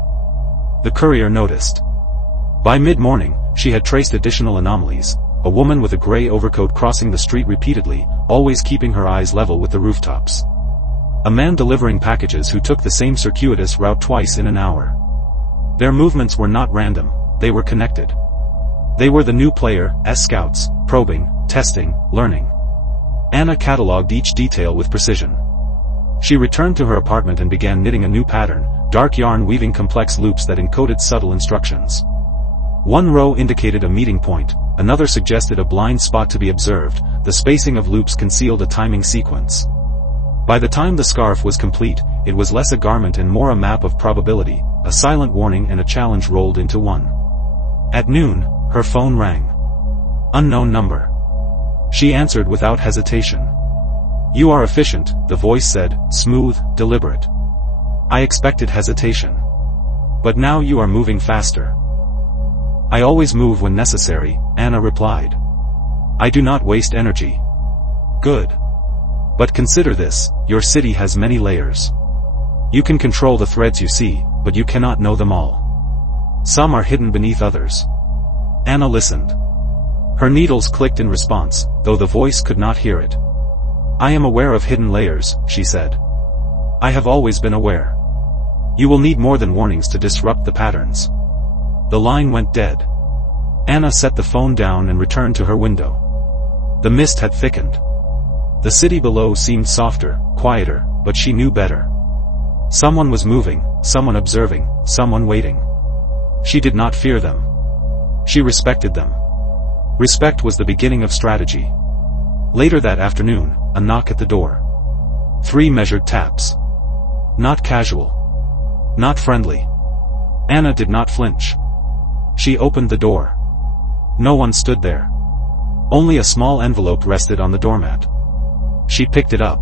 The courier noticed. By mid-morning, she had traced additional anomalies, a woman with a gray overcoat crossing the street repeatedly, always keeping her eyes level with the rooftops. A man delivering packages who took the same circuitous route twice in an hour. Their movements were not random, they were connected. They were the new player, scouts, probing, testing, learning. Anna catalogued each detail with precision. She returned to her apartment and began knitting a new pattern, dark yarn weaving complex loops that encoded subtle instructions. One row indicated a meeting point, another suggested a blind spot to be observed, the spacing of loops concealed a timing sequence. By the time the scarf was complete, it was less a garment and more a map of probability, a silent warning and a challenge rolled into one. At noon, her phone rang. Unknown number. She answered without hesitation. "You are efficient," the voice said, smooth, deliberate. "I expected hesitation. But now you are moving faster." "I always move when necessary," Anna replied. "I do not waste energy." "Good. But consider this, your city has many layers. You can control the threads you see, but you cannot know them all. Some are hidden beneath others." Anna listened. Her needles clicked in response, though the voice could not hear it. "I am aware of hidden layers," she said. "I have always been aware. You will need more than warnings to disrupt the patterns." The line went dead. Anna set the phone down and returned to her window. The mist had thickened. The city below seemed softer, quieter, but she knew better. Someone was moving, someone observing, someone waiting. She did not fear them. She respected them. Respect was the beginning of strategy. Later that afternoon, a knock at the door. 3 measured taps. Not casual. Not friendly. Anna did not flinch. She opened the door. No one stood there. Only a small envelope rested on the doormat. She picked it up.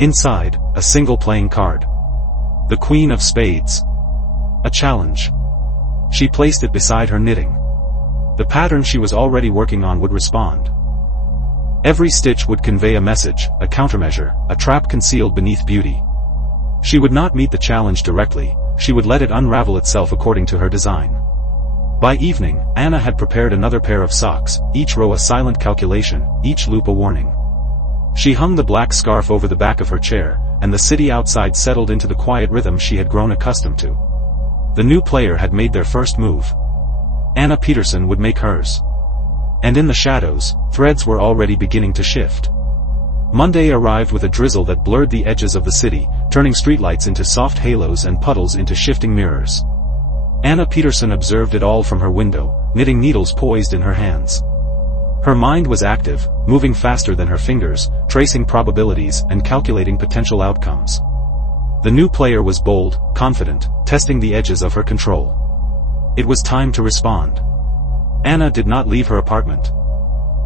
Inside, a single playing card. The Queen of Spades. A challenge. She placed it beside her knitting. The pattern she was already working on would respond. Every stitch would convey a message, a countermeasure, a trap concealed beneath beauty. She would not meet the challenge directly, she would let it unravel itself according to her design. By evening, Anna had prepared another pair of socks, each row a silent calculation, each loop a warning. She hung the black scarf over the back of her chair, and the city outside settled into the quiet rhythm she had grown accustomed to. The new player had made their first move. Anna Peterson would make hers. And in the shadows, threads were already beginning to shift. Monday arrived with a drizzle that blurred the edges of the city, turning streetlights into soft halos and puddles into shifting mirrors. Anna Peterson observed it all from her window, knitting needles poised in her hands. Her mind was active, moving faster than her fingers, tracing probabilities and calculating potential outcomes. The new player was bold, confident, testing the edges of her control. It was time to respond. Anna did not leave her apartment.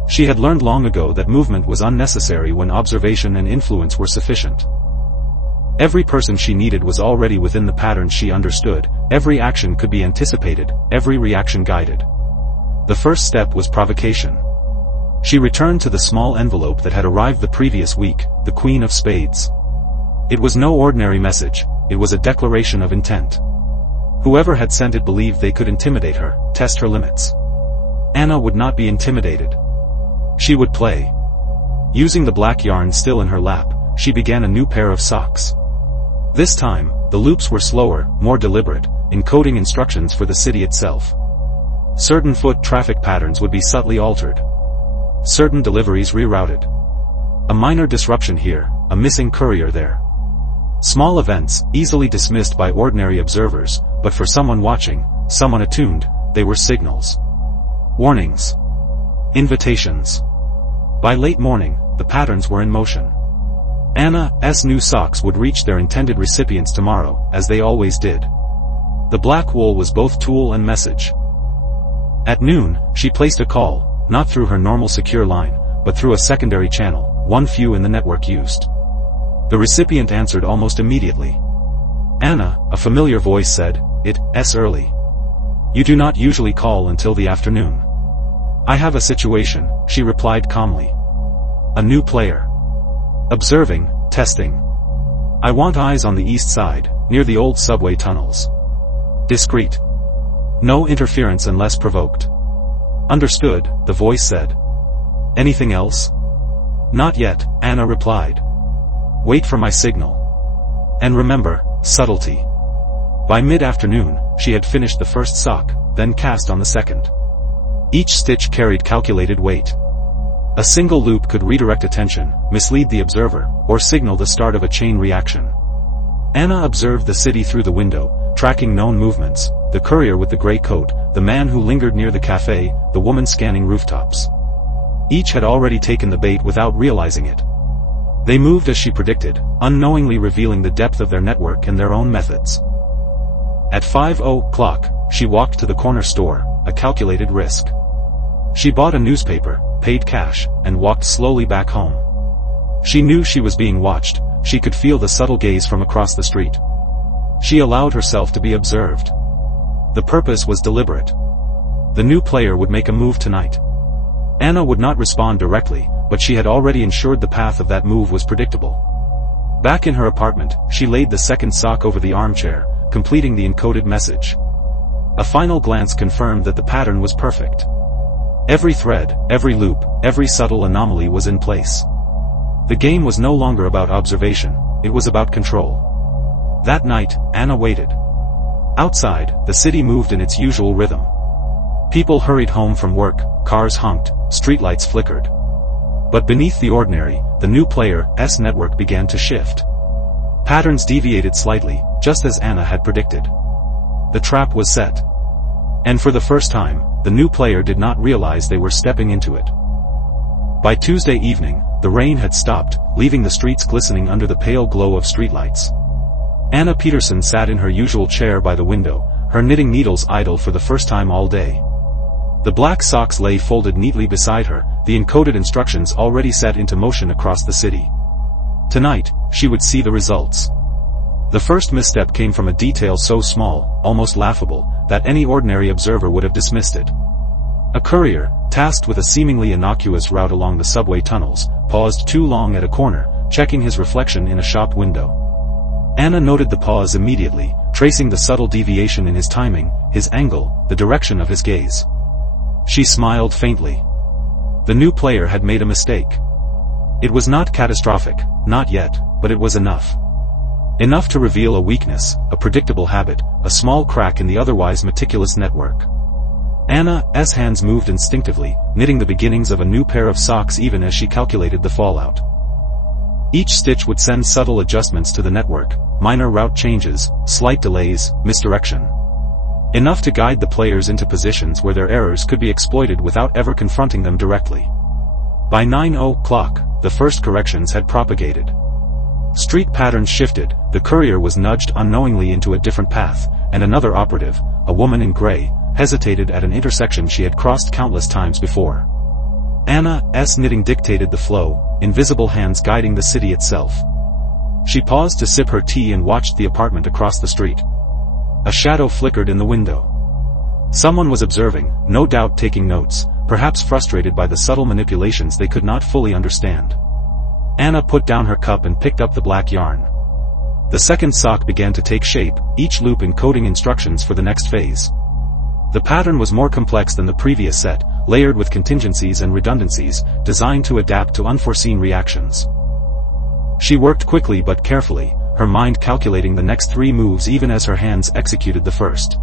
She had learned long ago that movement was unnecessary when observation and influence were sufficient. Every person she needed was already within the patterns she understood, every action could be anticipated, every reaction guided. The first step was provocation. She returned to the small envelope that had arrived the previous week, the Queen of Spades. It was no ordinary message, it was a declaration of intent. Whoever had sent it believed they could intimidate her, test her limits. Anna would not be intimidated. She would play. Using the black yarn still in her lap, she began a new pair of socks. This time, the loops were slower, more deliberate, encoding instructions for the city itself. Certain foot traffic patterns would be subtly altered. Certain deliveries rerouted. A minor disruption here, a missing courier there. Small events, easily dismissed by ordinary observers, but for someone watching, someone attuned, they were signals. Warnings. Invitations. By late morning, the patterns were in motion. Anna's new socks would reach their intended recipients tomorrow, as they always did. The black wool was both tool and message. At noon, she placed a call, not through her normal secure line, but through a secondary channel, one few in the network used. The recipient answered almost immediately. "Anna," a familiar voice said, "it's early. You do not usually call until the afternoon." "I have a situation," she replied calmly. "A new player. Observing, testing. I want eyes on the east side, near the old subway tunnels. Discreet. No interference unless provoked. Understood, the voice said. Anything else? Not yet, Anna replied. Wait for my signal. And remember, subtlety. By mid-afternoon, she had finished the first sock, then cast on the second. Each stitch carried calculated weight. A single loop could redirect attention, mislead the observer, or signal the start of a chain reaction. Anna observed the city through the window, tracking known movements, the courier with the gray coat, the man who lingered near the cafe, the woman scanning rooftops. Each had already taken the bait without realizing it. They moved as she predicted, unknowingly revealing the depth of their network and their own methods. At 5:00, she walked to the corner store, a calculated risk. She bought a newspaper, paid cash, and walked slowly back home. She knew she was being watched, she could feel the subtle gaze from across the street. She allowed herself to be observed. The purpose was deliberate. The new player would make a move tonight. Anna would not respond directly, but she had already ensured the path of that move was predictable. Back in her apartment, she laid the second sock over the armchair, completing the encoded message. A final glance confirmed that the pattern was perfect. Every thread, every loop, every subtle anomaly was in place. The game was no longer about observation, it was about control. That night, Anna waited. Outside, the city moved in its usual rhythm. People hurried home from work, cars honked, streetlights flickered. But beneath the ordinary, the new player's network began to shift. Patterns deviated slightly, just as Anna had predicted. The trap was set. And for the first time, the new player did not realize they were stepping into it. By Tuesday evening, the rain had stopped, leaving the streets glistening under the pale glow of streetlights. Anna Peterson sat in her usual chair by the window, her knitting needles idle for the first time all day. The black socks lay folded neatly beside her, the encoded instructions already set into motion across the city. Tonight, she would see the results. The first misstep came from a detail so small, almost laughable, that any ordinary observer would have dismissed it. A courier, tasked with a seemingly innocuous route along the subway tunnels, paused too long at a corner, checking his reflection in a shop window. Anna noted the pause immediately, tracing the subtle deviation in his timing, his angle, the direction of his gaze. She smiled faintly. The new player had made a mistake. It was not catastrophic, not yet, but it was enough. Enough to reveal a weakness, a predictable habit, a small crack in the otherwise meticulous network. Anna's hands moved instinctively, knitting the beginnings of a new pair of socks even as she calculated the fallout. Each stitch would send subtle adjustments to the network, minor route changes, slight delays, misdirection. Enough to guide the players into positions where their errors could be exploited without ever confronting them directly. By 9:00, the first corrections had propagated. Street patterns shifted, the courier was nudged unknowingly into a different path, and another operative, a woman in gray, hesitated at an intersection she had crossed countless times before. Anna's knitting dictated the flow, invisible hands guiding the city itself. She paused to sip her tea and watched the apartment across the street. A shadow flickered in the window. Someone was observing, no doubt taking notes, perhaps frustrated by the subtle manipulations they could not fully understand. Anna put down her cup and picked up the black yarn. The second sock began to take shape, each loop encoding instructions for the next phase. The pattern was more complex than the previous set, layered with contingencies and redundancies, designed to adapt to unforeseen reactions. She worked quickly but carefully, her mind calculating the next 3 moves even as her hands executed the first.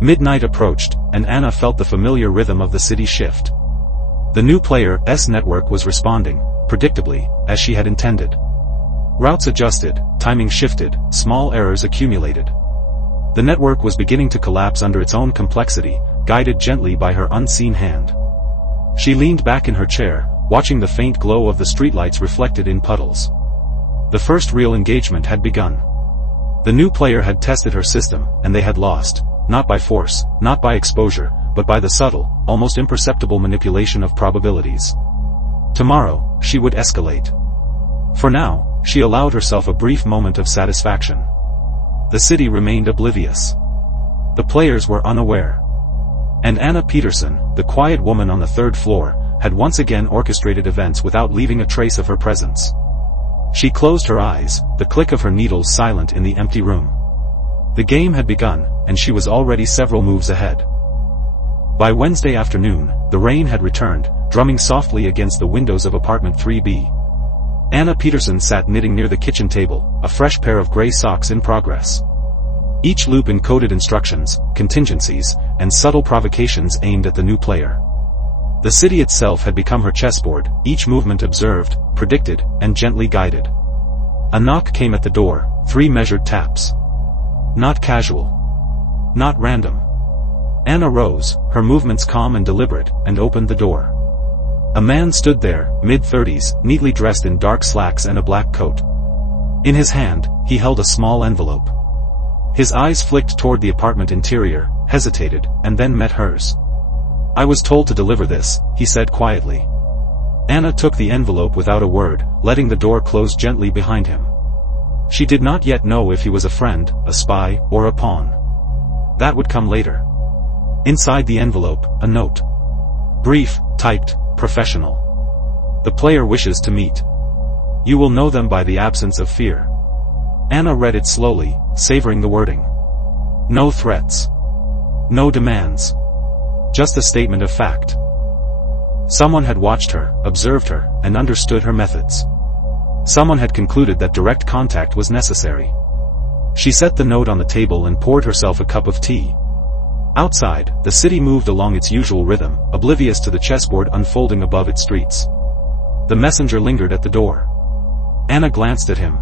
Midnight approached, and Anna felt the familiar rhythm of the city shift. The new player's network was responding, predictably, as she had intended. Routes adjusted, timing shifted, small errors accumulated. The network was beginning to collapse under its own complexity, guided gently by her unseen hand. She leaned back in her chair, watching the faint glow of the streetlights reflected in puddles. The first real engagement had begun. The new player had tested her system, and they had lost, not by force, not by exposure, but by the subtle, almost imperceptible manipulation of probabilities. Tomorrow, she would escalate. For now, she allowed herself a brief moment of satisfaction. The city remained oblivious. The players were unaware. And Anna Peterson, the quiet woman on the 3rd floor, had once again orchestrated events without leaving a trace of her presence. She closed her eyes, the click of her needles silent in the empty room. The game had begun, and she was already several moves ahead. By Wednesday afternoon, the rain had returned, drumming softly against the windows of apartment 3B. Anna Peterson sat knitting near the kitchen table, a fresh pair of gray socks in progress. Each loop encoded instructions, contingencies, and subtle provocations aimed at the new player. The city itself had become her chessboard, each movement observed, predicted, and gently guided. A knock came at the door, 3 measured taps. Not casual. Not random. Anna rose, her movements calm and deliberate, and opened the door. A man stood there, mid-30s, neatly dressed in dark slacks and a black coat. In his hand, he held a small envelope. His eyes flicked toward the apartment interior, hesitated, and then met hers. "I was told to deliver this," he said quietly. Anna took the envelope without a word, letting the door close gently behind him. She did not yet know if he was a friend, a spy, or a pawn. That would come later. Inside the envelope, a note. Brief, typed, professional. "The player wishes to meet. You will know them by the absence of fear." Anna read it slowly, savoring the wording. No threats. No demands. Just a statement of fact. Someone had watched her, observed her, and understood her methods. Someone had concluded that direct contact was necessary. She set the note on the table and poured herself a cup of tea. Outside, the city moved along its usual rhythm, oblivious to the chessboard unfolding above its streets. The messenger lingered at the door. Anna glanced at him.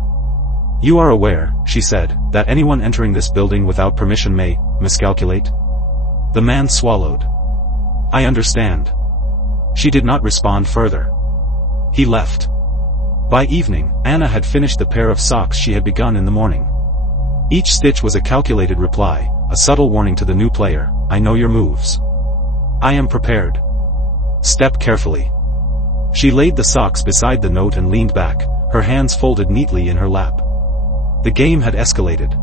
"You are aware," she said, "that anyone entering this building without permission may miscalculate?" The man swallowed. "I understand." She did not respond further. He left. By evening, Anna had finished the pair of socks she had begun in the morning. Each stitch was a calculated reply, a subtle warning to the new player: "I know your moves. I am prepared. Step carefully." She laid the socks beside the note and leaned back, her hands folded neatly in her lap. The game had escalated.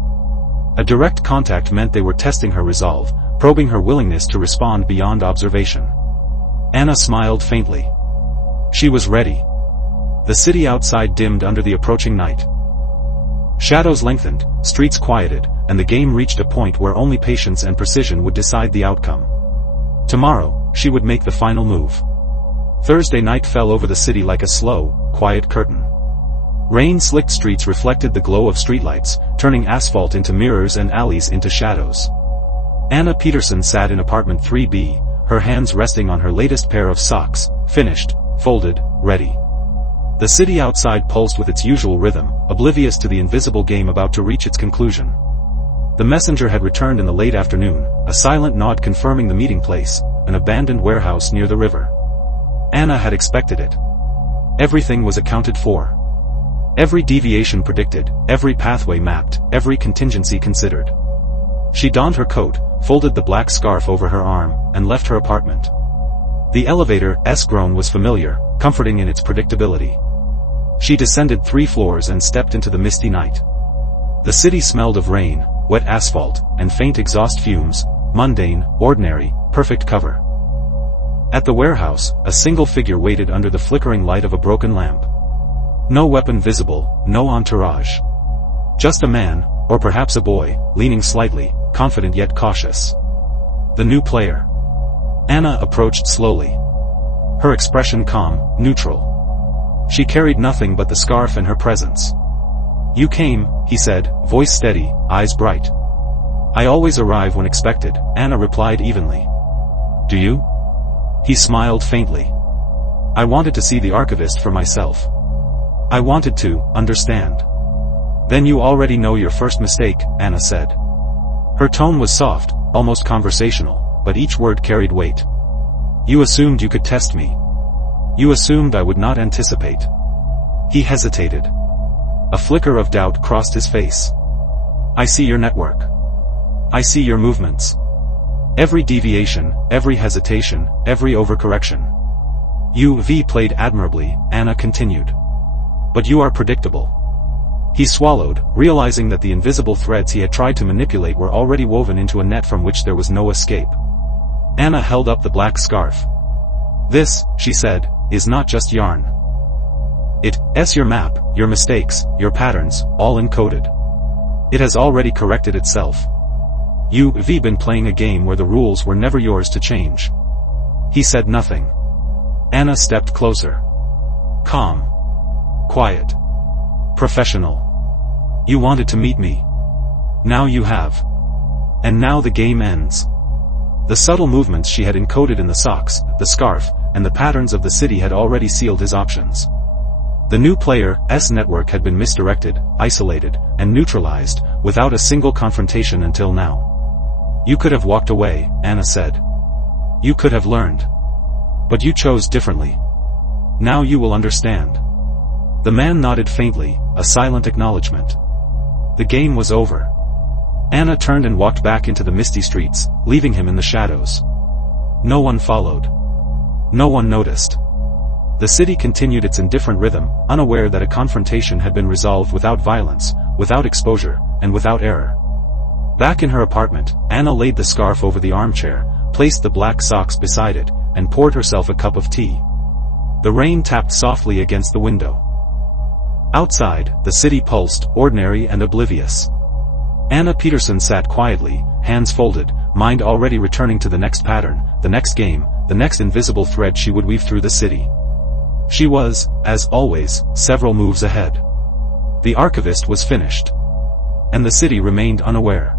A direct contact meant they were testing her resolve, probing her willingness to respond beyond observation. Anna smiled faintly. She was ready. The city outside dimmed under the approaching night. Shadows lengthened, streets quieted, and the game reached a point where only patience and precision would decide the outcome. Tomorrow, she would make the final move. Thursday night fell over the city like a slow, quiet curtain. Rain-slicked streets reflected the glow of streetlights, turning asphalt into mirrors and alleys into shadows. Anna Peterson sat in apartment 3B, her hands resting on her latest pair of socks, finished, folded, ready. The city outside pulsed with its usual rhythm, oblivious to the invisible game about to reach its conclusion. The messenger had returned in the late afternoon, a silent nod confirming the meeting place, an abandoned warehouse near the river. Anna had expected it. Everything was accounted for. Every deviation predicted, every pathway mapped, every contingency considered. She donned her coat, folded the black scarf over her arm, and left her apartment. The elevator's groan was familiar, comforting in its predictability. She descended 3 floors and stepped into the misty night. The city smelled of rain, wet asphalt, and faint exhaust fumes, mundane, ordinary, perfect cover. At the warehouse, a single figure waited under the flickering light of a broken lamp. No weapon visible, no entourage. Just a man, or perhaps a boy, leaning slightly, confident yet cautious. The new player. Anna approached slowly. Her expression calm, neutral. She carried nothing but the scarf and her presence. "You came," he said, voice steady, eyes bright. "I always arrive when expected," Anna replied evenly. "Do you?" He smiled faintly. "I wanted to see the Archivist for myself. I wanted to understand." "Then you already know your first mistake," Anna said. Her tone was soft, almost conversational, but each word carried weight. "You assumed you could test me. You assumed I would not anticipate." He hesitated. A flicker of doubt crossed his face. "I see your network. I see your movements. Every deviation, every hesitation, every overcorrection. You've played admirably," Anna continued. "But you are predictable." He swallowed, realizing that the invisible threads he had tried to manipulate were already woven into a net from which there was no escape. Anna held up the black scarf. "This," she said, "is not just yarn. It's your map, your mistakes, your patterns, all encoded. It has already corrected itself. You've been playing a game where the rules were never yours to change. He said nothing. Anna stepped closer. Calm. Quiet. Professional. You wanted to meet me. Now you have. And now the game ends. The subtle movements she had encoded in the socks, the scarf, and the patterns of the city had already sealed his options. The new player's network had been misdirected, isolated, and neutralized, without a single confrontation until now. You could have walked away, Anna said. You could have learned. But you chose differently. Now you will understand. The man nodded faintly, a silent acknowledgement. The game was over. Anna turned and walked back into the misty streets, leaving him in the shadows. No one followed. No one noticed. The city continued its indifferent rhythm, unaware that a confrontation had been resolved without violence, without exposure, and without error. Back in her apartment, Anna laid the scarf over the armchair, placed the black socks beside it, and poured herself a cup of tea. The rain tapped softly against the window. Outside, the city pulsed, ordinary and oblivious. Anna Peterson sat quietly, hands folded, mind already returning to the next pattern, the next game, the next invisible thread she would weave through the city. She was, as always, several moves ahead. The Archivist was finished. And the city remained unaware.